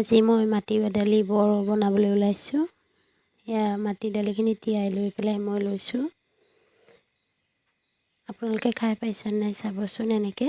আজি মই মাটি দালি বৰ বনাবলৈ ওলাইছোঁ। এয়া মাটি দালিখিনি তিয়াই লৈ পেলাই মই লৈছোঁ। আপোনালোকে খাই পাইছেনে নাই চাবচোন এনেকৈ।